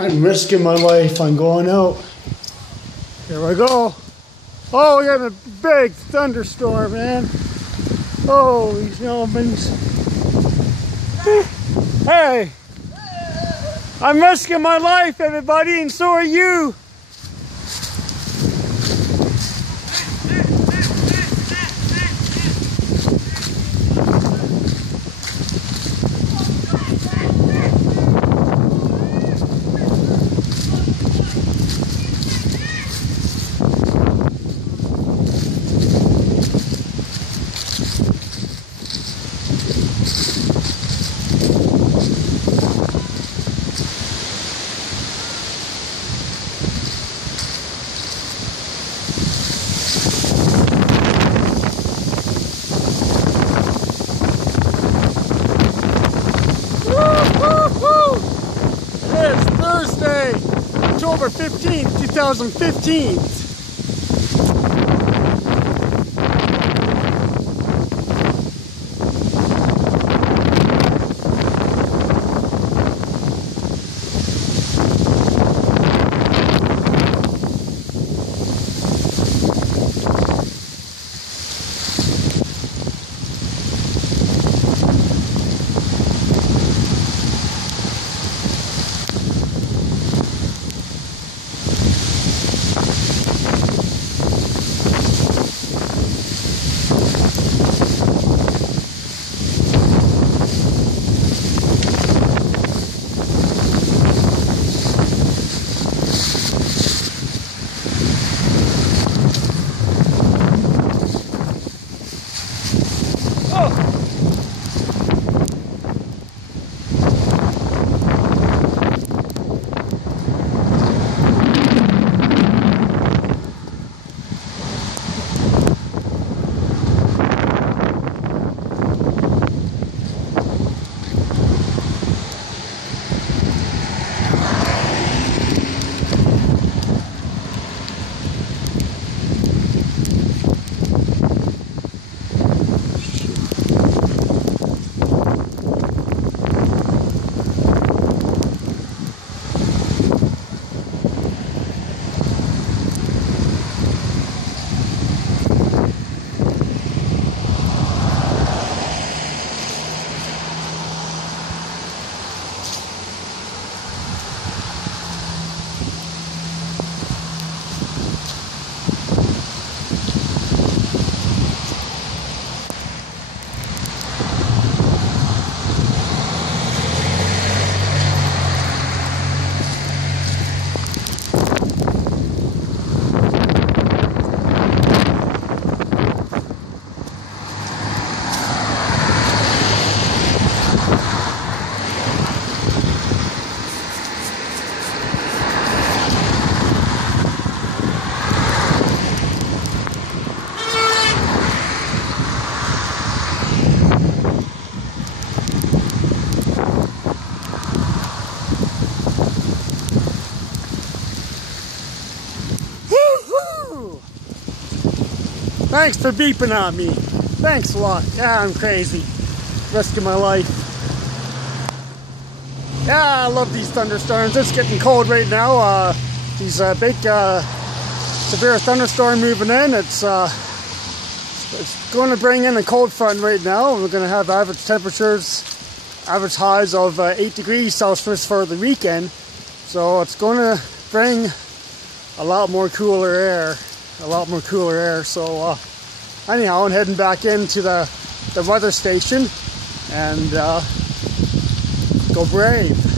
I'm risking my life. I'm going out. Here I go. Oh, we got a big thunderstorm, man. Holy snowmans. Hey, I'm risking my life, everybody, and so are you. October 15th, 2015. Thanks for beeping on me. Thanks a lot. Yeah, I'm crazy. Risking my life. Yeah, I love these thunderstorms. It's getting cold right now. These big severe thunderstorm moving in. It's going to bring in a cold front right now. We're going to have average temperatures, average highs of 8 degrees Celsius for the weekend. So it's going to bring a lot more cooler air. So anyhow, I'm heading back into the weather station and go brave.